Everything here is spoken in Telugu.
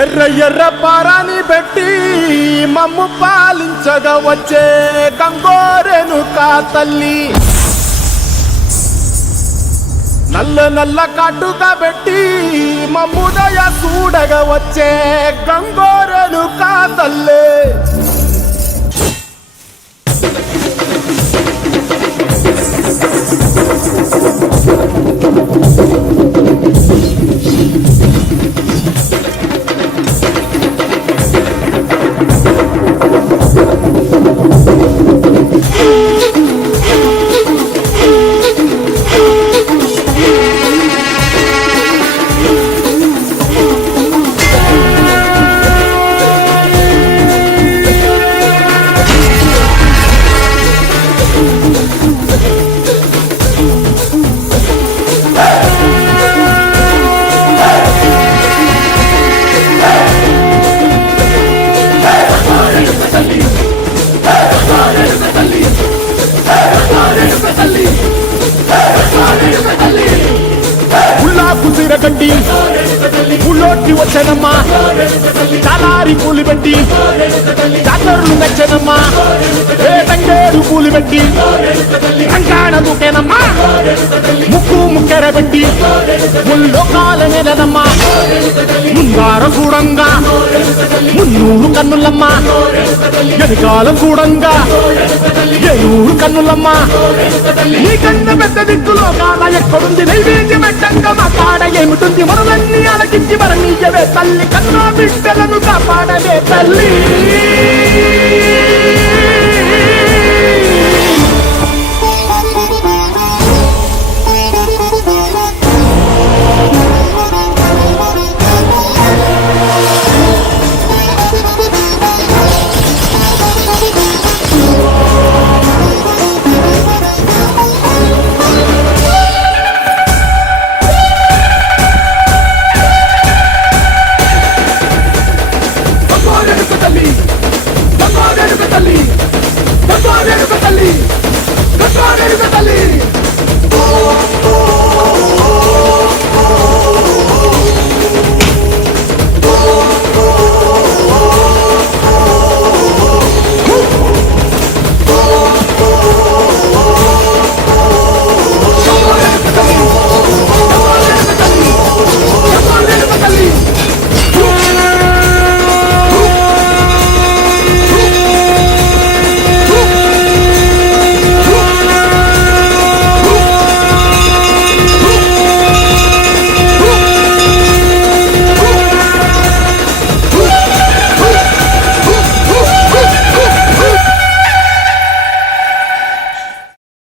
ఎర్ర ఎర్ర పారాని పెట్టి మమ్ము పాలించగా వచ్చే గంగోరేణుకా తల్లి, నల్ల నల్ల కాటుగా పెట్టి మమ్ముదయ చూడగా వచ్చే గంగోరేణుకా తల్లి. కుసిరగడ్డి పుల్లోటి వచ్చనమ్మా, చాలారి పూలు పెట్టి జాతరలు మెచ్చనమ్మా, తంగేరు పూలు పెట్టి రంగాణ దూకేనమ్మా, ముక్కు ముక్కెర పెట్టి ముల్లోకాల నెలనమ్మా, ముంగార చూడంగా మున్నూరు కన్నులమ్మా, ఎనకాలం చూడంగా ఏనూరు కన్నులమ్మా, నీ కన్న పెద్ద దిక్కులో కాల ఎక్కడుంది నైవేద్యం పెట్టంగా మాట్లాడ ఏమిటుంది, మనలన్నీ అలకించి మరణీయవే తల్లి, కన్నా బిడ్డలను కాపాడవే తల్లి.